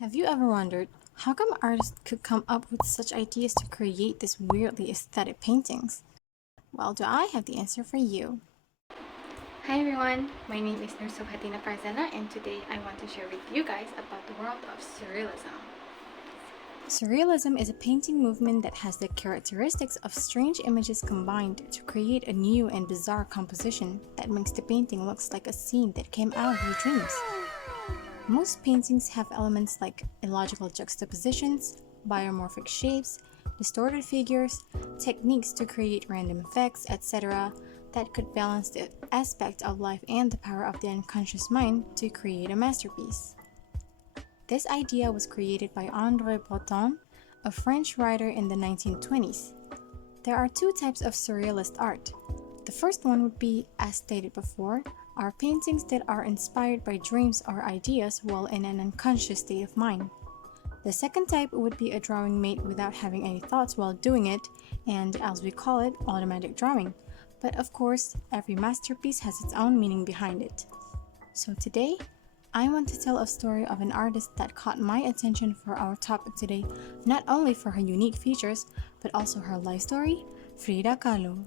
Have you ever wondered how come artists could come up with such ideas to create these weirdly aesthetic paintings? Well, do I have the answer for you? Hi everyone, my name is Nursuhatina Farzana and today I want to share with you guys about the world of surrealism. Surrealism is a painting movement that has the characteristics of strange images combined to create a new and bizarre composition that makes the painting look like a scene that came out of your dreams. Most paintings have elements like illogical juxtapositions, biomorphic shapes, distorted figures, techniques to create random effects, etc., that could balance the aspect of life and the power of the unconscious mind to create a masterpiece. This idea was created by André Breton, a French writer in the 1920s. There are two types of surrealist art. The first one would be, as stated before, are paintings that are inspired by dreams or ideas while in an unconscious state of mind. The second type would be a drawing made without having any thoughts while doing it, and as we call it, automatic drawing. But of course, every masterpiece has its own meaning behind it. So today, I want to tell a story of an artist that caught my attention for our topic today, not only for her unique features, but also her life story, Frida Kahlo.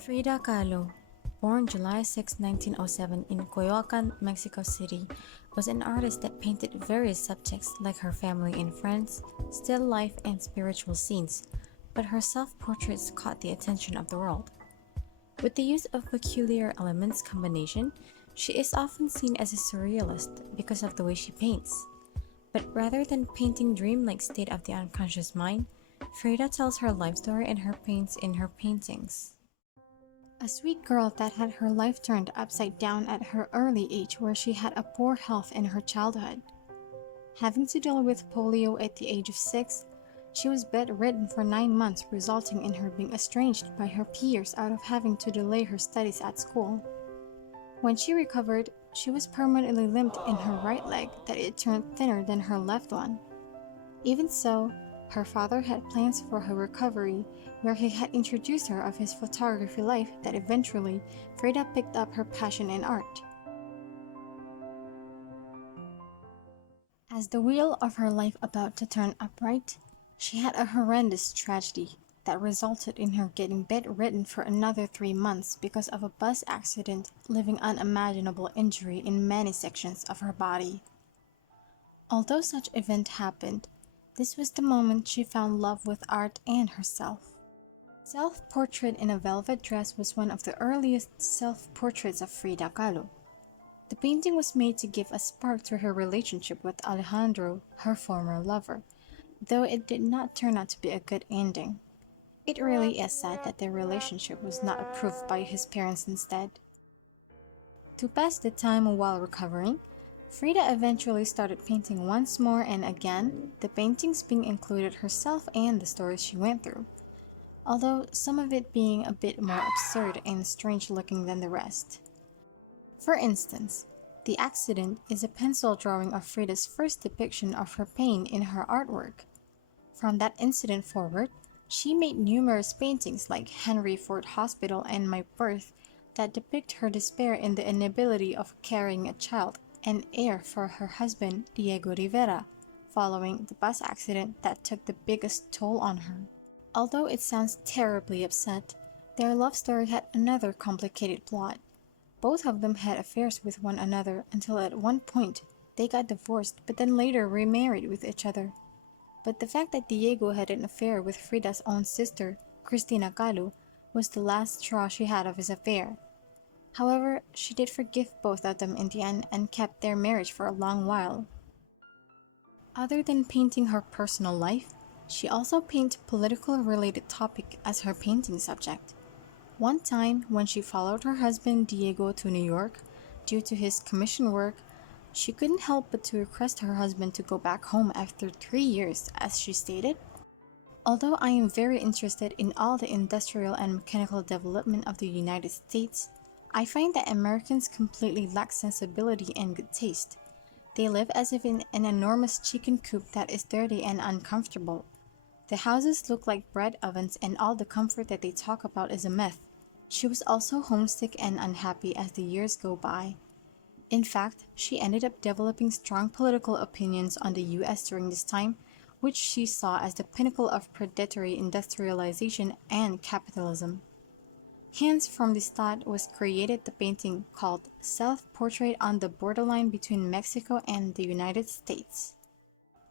Frida Kahlo, born July 6, 1907 in Coyoacan, Mexico City, was an artist that painted various subjects like her family and friends, still life, and spiritual scenes, but her self-portraits caught the attention of the world. With the use of peculiar elements combination, she is often seen as a surrealist because of the way she paints. But rather than painting dreamlike state of the unconscious mind, Frida tells her life story and her paints in her paintings. A sweet girl that had her life turned upside down at her early age where she had a poor health in her childhood. Having to deal with polio at the age of 6, she was bedridden for 9 months, resulting in her being estranged by her peers out of having to delay her studies at school. When she recovered, she was permanently limped in her right leg that it turned thinner than her left one. Even so, her father had plans for her recovery, where he had introduced her of his photography life that eventually Frida picked up her passion in art. As the wheel of her life about to turn upright, she had a horrendous tragedy that resulted in her getting bedridden for another 3 months because of a bus accident, leaving unimaginable injury in many sections of her body. Although such event happened, this was the moment she found love with art and herself. Self-portrait in a velvet dress was one of the earliest self-portraits of Frida Kahlo. The painting was made to give a spark to her relationship with Alejandro, her former lover, though it did not turn out to be a good ending. It really is sad that their relationship was not approved by his parents instead. To pass the time while recovering, Frida eventually started painting once more and again, the paintings being included herself and the stories she went through, although some of it being a bit more absurd and strange looking than the rest. For instance, The Accident is a pencil drawing of Frida's first depiction of her pain in her artwork. From that incident forward, she made numerous paintings like Henry Ford Hospital and My Birth that depict her despair in the inability of carrying a child and heir for her husband Diego Rivera, following the bus accident that took the biggest toll on her. Although it sounds terribly upset, their love story had another complicated plot. Both of them had affairs with one another until at one point they got divorced but then later remarried with each other. But the fact that Diego had an affair with Frida's own sister, Cristina Kahlo, was the last straw she had of his affair. However, she did forgive both of them in the end and kept their marriage for a long while. Other than painting her personal life, she also painted political-related topic as her painting subject. One time, when she followed her husband Diego to New York due to his commission work, she couldn't help but to request her husband to go back home after 3 years, as she stated. Although I am very interested in all the industrial and mechanical development of the United States, I find that Americans completely lack sensibility and good taste. They live as if in an enormous chicken coop that is dirty and uncomfortable. The houses look like bread ovens and all the comfort that they talk about is a myth. She was also homesick and unhappy as the years go by. In fact, she ended up developing strong political opinions on the US during this time, which she saw as the pinnacle of predatory industrialization and capitalism. Hence, from this thought was created the painting called Self-Portrait on the Borderline Between Mexico and the United States.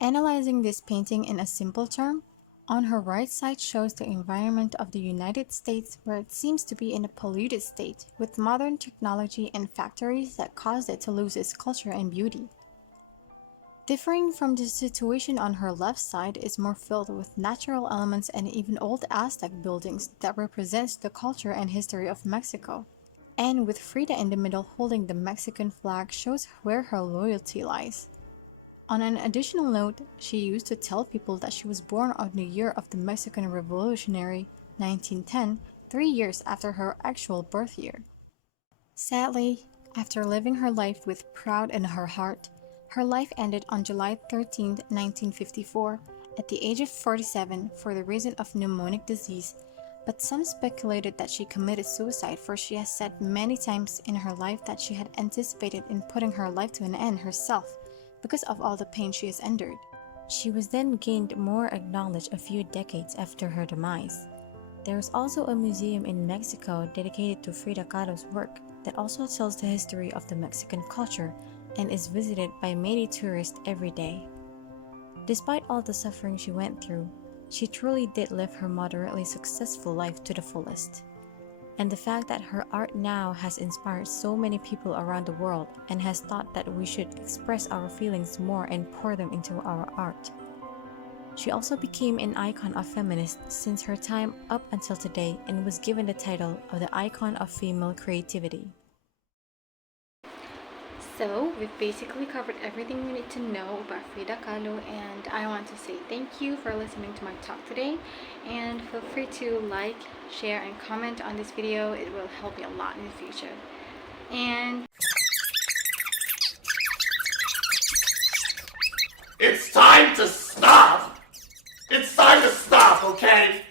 Analyzing this painting in a simple term, on her right side shows the environment of the United States where it seems to be in a polluted state with modern technology and factories that caused it to lose its culture and beauty. Differing from the situation on her left side is more filled with natural elements and even old Aztec buildings that represents the culture and history of Mexico. And with Frida in the middle holding the Mexican flag shows where her loyalty lies. On an additional note, she used to tell people that she was born on the year of the Mexican Revolutionary, 1910, 3 years after her actual birth year. Sadly, after living her life with pride in her heart, her life ended on July 13, 1954, at the age of 47 for the reason of pneumonic disease, but some speculated that she committed suicide for she has said many times in her life that she had anticipated in putting her life to an end herself because of all the pain she has endured. She was then gained more acknowledged a few decades after her demise. There is also a museum in Mexico dedicated to Frida Kahlo's work that also tells the history of the Mexican culture and is visited by many tourists every day. Despite all the suffering she went through, she truly did live her moderately successful life to the fullest. And the fact that her art now has inspired so many people around the world and has taught that we should express our feelings more and pour them into our art. She also became an icon of feminists since her time up until today and was given the title of the Icon of Female Creativity. So, we've basically covered everything we need to know about Frida Kahlo, and I want to say thank you for listening to my talk today. And feel free to like, share, and comment on this video. It will help me a lot in the future. And it's time to stop! It's time to stop, okay?